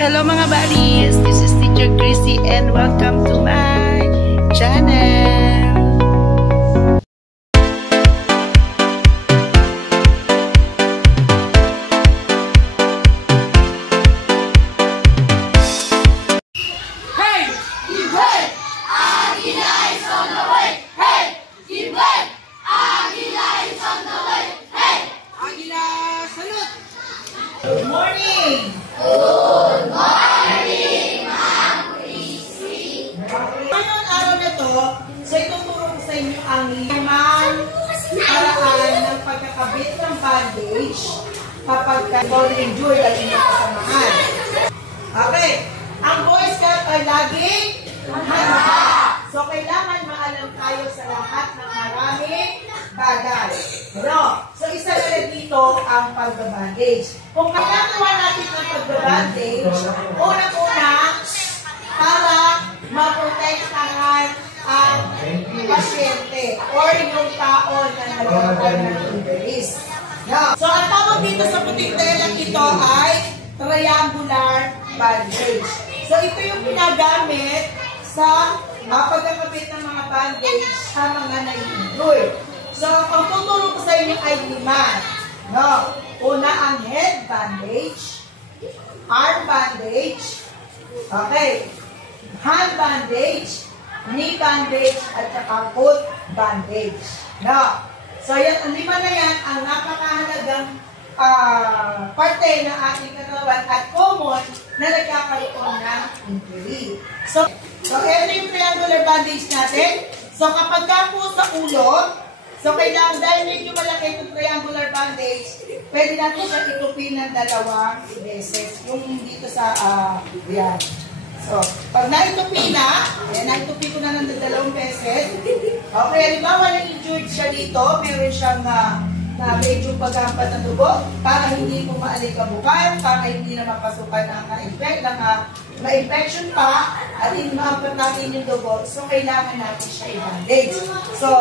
Hello mga buddies, this is Teacher Chrissy and welcome to my channel. Good morning! Good morning, Ma'am Chrissy! Ngayong araw na to, so ituturo ko sa inyo ang limang paraan ng pagkakabit ng bandage kapag injured at inyong kasamahan. Okay, ang Boy Scout ay laging handa. So kailangan maalam tayo sa lahat ng maraming bagay. No? So isa na dito ang pagbabandage. Kung ginagawa natin ang pagbabandage, unang-una, para maprotektahan ang pasyente or yung tao na nagkakaroon ng injuries. No? So ang tawag dito sa puting telang ito ay triangular bandage. So ito yung ginagamit sa pagkakabit ng mga bandage sa mga nai-injure. So, ang tuturo ko sa inyo ay 5. No? Una, ang head bandage, arm bandage, okay, hand bandage, knee bandage, at saka foot bandage. No? So, yan, ang 5 na yan, ang napakahalagang parte ng ating katawan at common na nagkakaroon ng injury. So, ito yung triangular bandage natin. So, kapag ka po sa ulo, so, kailangan, dahil medyo malaki itong triangular bandage, pwede natin siya itupin ng 2 beses. Yung dito sa, yan. So, pag naitupi na, ayan, naitupi ko na ng 2 beses. Okay, halimbawa na-injured siya dito, meron siyang na medyo paghampat na dugo, para hindi po maalikabukan, para hindi na mapasukan ng ma-infection pa, at hindi mahampat natin yung dugo. So, kailangan natin siya i-bandage. So,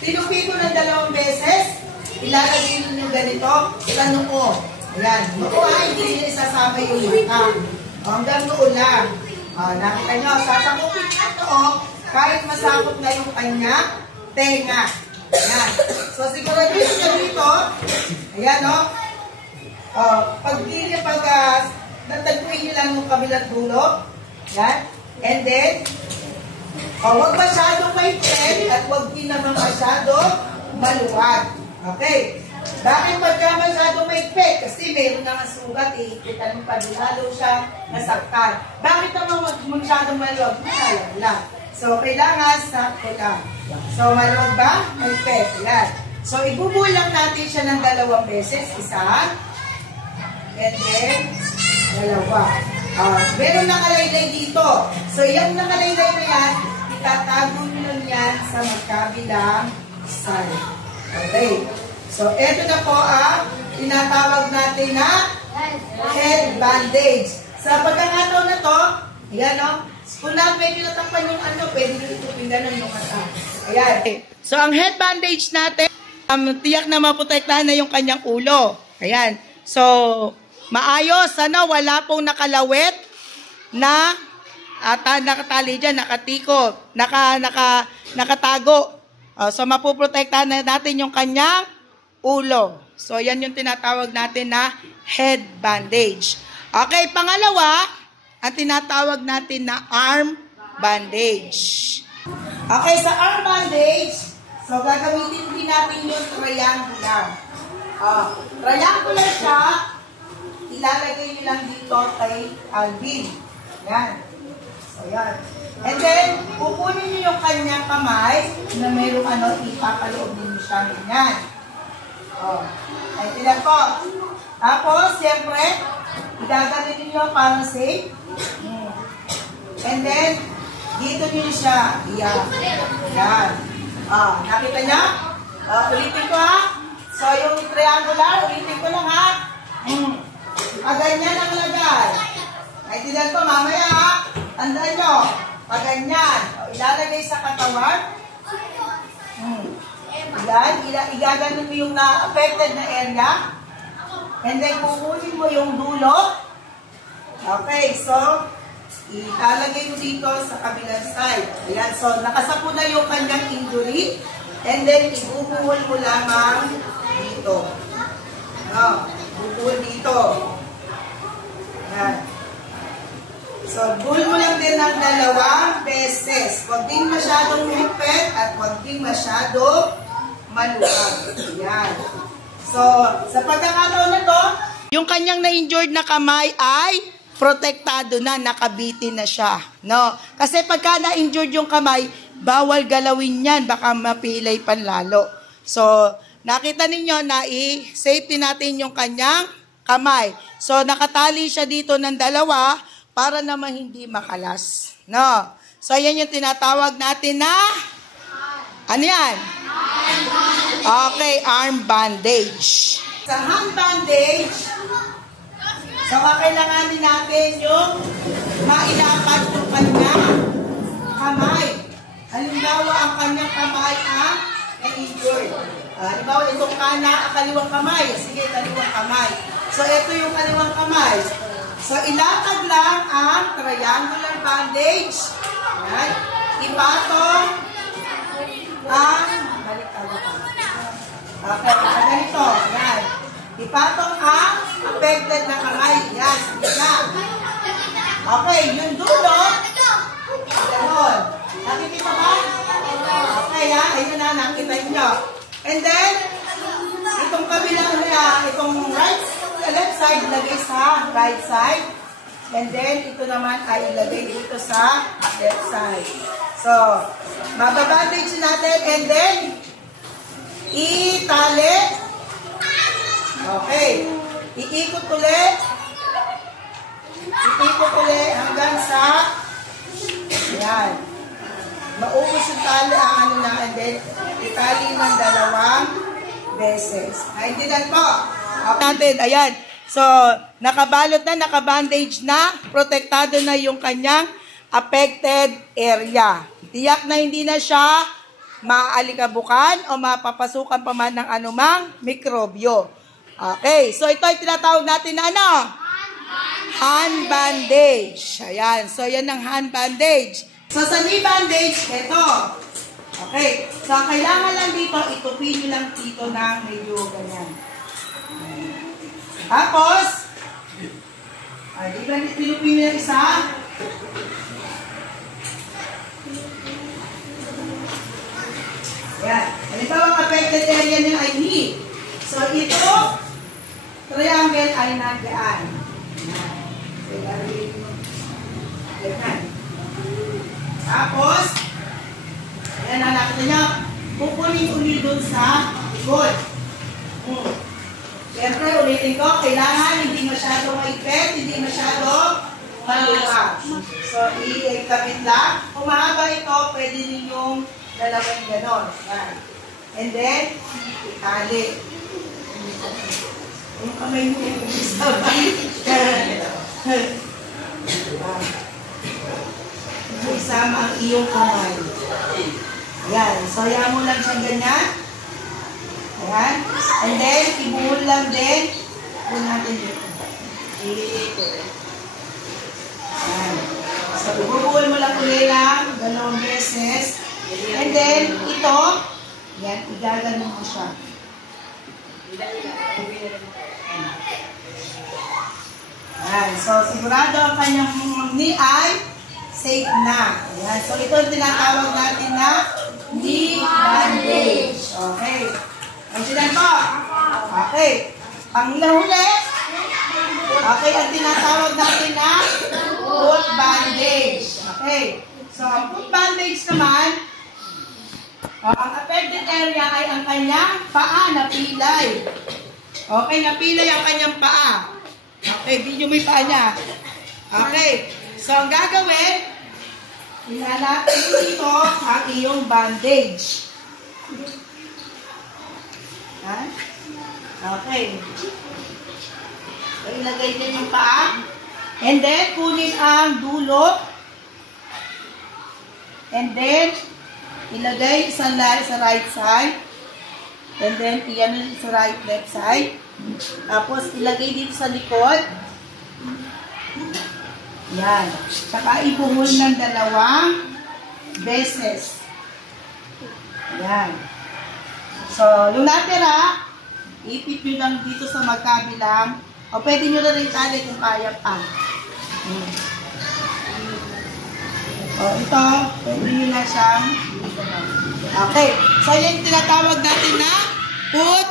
tinupi ko ng 2 beses, ilalagay ninyo ganito sa noo. Ayan, noo ay hindi niya isasama yung mata. Hanggang noo lang. Nakita nyo, sasakupin niya noo kahit masakop na yung kanya tenga. Ayan. So, siguraduhin nyo dito. Ayan, o. Natagpuin nyo lang yung kabilang dulo. Ayan. And then, huwag masyadong maipit at huwag din naman masyadong maluwag. Okay. Bakit pagka masyadong maipit? Kasi mayroon na sugat, kita mo pa lalo siya nasaktan. Bakit naman huwag masyadong maluwag? Malalala. So, kailangan sakto lang. So, maluwag ba? Maipit. Yan. So, ibubulang natin siya ng 2 beses. Isa. And then, 2. Meron nakalaylay dito. So, yung nakalaylay na yan, itatago nyo yan sa magkabilang side. Okay. So, ito na po ang tinatawag natin na head bandage. Sa pagkakataon na to, ayan o, kung na medyo natakpan yung pwede nyo itupin ganun yung mata. Ayan. So, ang head bandage natin, tiyak na maprotektahan na yung kanyang ulo. Ayan. So, maayos, wala pong nakalawit na nakatali dyan, nakatiko, nakatago. So, mapuprotektahan na natin yung kanyang ulo. So, yan yung tinatawag natin na head bandage. Okay, pangalawa, ang tinatawag natin na arm bandage. Okay, sa arm bandage, so, gagamitin din natin yung triangular. Triangular siya, ilalagay nyo lang dito kay Alvin. Yan. So, yan. And then, pupunin nyo yung kanyang kamay na mayroong ipapaloob din siya. Ganyan. Ay, tinan po. Tapos, siyempre, igaganin nyo parang safe. And then, dito nyo siya. Yan. Yan. Nakita nyo? Ulitin ko ha. So, yung triangular, ulitin ko lang ha. Ganyan ang lagay. Ay, tinan po, mamaya ha. Tandaan nyo. Ganyan. Ilalagay sa katawan. Igaganon mo yung na-affected na area. And then, kukunin mo yung dulo. Okay, so, ilalagay mo dito sa kabilang side. Ayan, so, nakasapo na yung kanyang injury. And then, ibubuhol mo lamang dito. No, bubuhol dito. Ayan. So, buhol mo lang din ng 2 beses. Huwag din masyadong hipit at huwag din masyadong maluwag. Ayan. So, sa pagkakataon na to, yung kanyang na-injured na kamay ay protektado na, nakabitin na siya. No? Kasi pagka na-injured yung kamay, bawal galawin yan, baka mapilay panlalo. So, nakita ninyo na i-safety natin yung kanyang kamay. So, nakatali siya dito ng 2 para naman hindi makalas. No? So, yan yung tinatawag natin na, ano yan? Okay, arm bandage. Sa hand bandage, so, kakailanganin natin yung mailapad ng kanyang kamay. Halimbawa, ang kanyang kamay ang na-injured. Halimbawa, itong kaliwang kamay. Sige, kaliwang kamay. So, ito yung kaliwang kamay. So, ilapad lang ang triangular bandage. Ayan. Ipatong ang okay, ganito. Ayan. Ipatong ang affected na kamay. Yan, sige na. Okay, yung dulo. Ganon. Nakikita ba? Okay, ha? Ayun na, nakita nyo. And then, itong kabilang nila, itong left side, lagay sa right side. And then, ito naman ay ilagay dito sa left side. So, mababandage natin. And then, itali. Okay. Iikot ulit. Iikot ulit hanggang sa yan. Maubos yung tali ang ano na, and then itali ng 2 beses. Naintindihan po? Natin, ayan. So, nakabalot na, nakabandage na, protektado na yung kanyang affected area. Tiyak na hindi na siya maaalikabukan o mapapasukan pa man ng anumang mikrobyo. Okay, so ito ay tinatawag natin na ano? Hand bandage. Ayan, so yan ang hand bandage. So sa knee bandage, ito. Okay, so kailangan lang dito, itupin nyo lang dito ng medyo ganyan. Tapos, di ba tinupin nyo yung isa? Ayan. Halimbawa, ang affected area niya ay knee. So, ito, triangle ay nandiyan. So, ganyan. Tapos, ayan na, nakita niyo, pupunin uli dun sa likod. Siyempre, ulitin ko, kailangan hindi masyadong maipet, hindi masyadong maluwag. So, i-ikabit lang. Kung mahaba ito, pwede ninyong dalawang ganon. And then, itali. Yung kamay mo yung sabay. Isama ang iyong kamay. Ayan. So, ayan mo lang siyang ganyan. Ayan. And then, ibuhol lang din. Ibuhol natin dito. Ayan. So, ibuhol mo lang ulit lang. 2 beses. And then, ito. Ayan. Igaganon mo siya. Ayan. So, sigurado ang kanyang knee ay safe na. Ayan. So, ito ang tinatawag natin na knee bandage. Okay. Nandiyan po. Okay. Panghuli. Okay, ang tinatawag natin na foot bandage. Okay. So, ang foot bandage naman, ang affected area ay ang kanyang paa na pilay. Okay, napilay ang kanyang paa. Okay, video mo yung paa niya. Okay. So, ang gagawin, ilalapin dito ang iyong bandage. Okay. So, ilagay din yung paa. And then, kunin ang dulo. And then, ilagay sa right side. And then, iyan sa left side. Tapos, ilagay dito sa likod. Yan. Saka ibuhol ng 2 beses. Yan. So, yung natira, ipit nyo lang dito sa magkabilang. O pwede nyo na rin tali kung kaya pa. O ito, pwede nyo na siyang. Okay. So, yan tinatawag natin na foot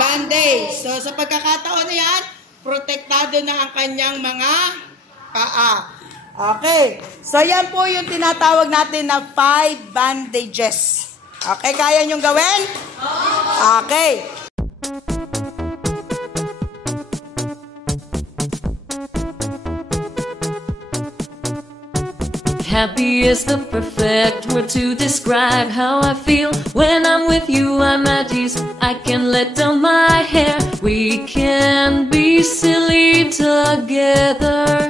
bandage. So, sa pagkakataon na yan, protektado na ang kanyang mga paa. Okay. So, yan po yung tinatawag natin na 5 bandages. Okay, kaya nyong gawin? Okay. Happy is the perfect word to describe how I feel. When I'm with you, I'm at ease. I can let down my hair. We can be silly together.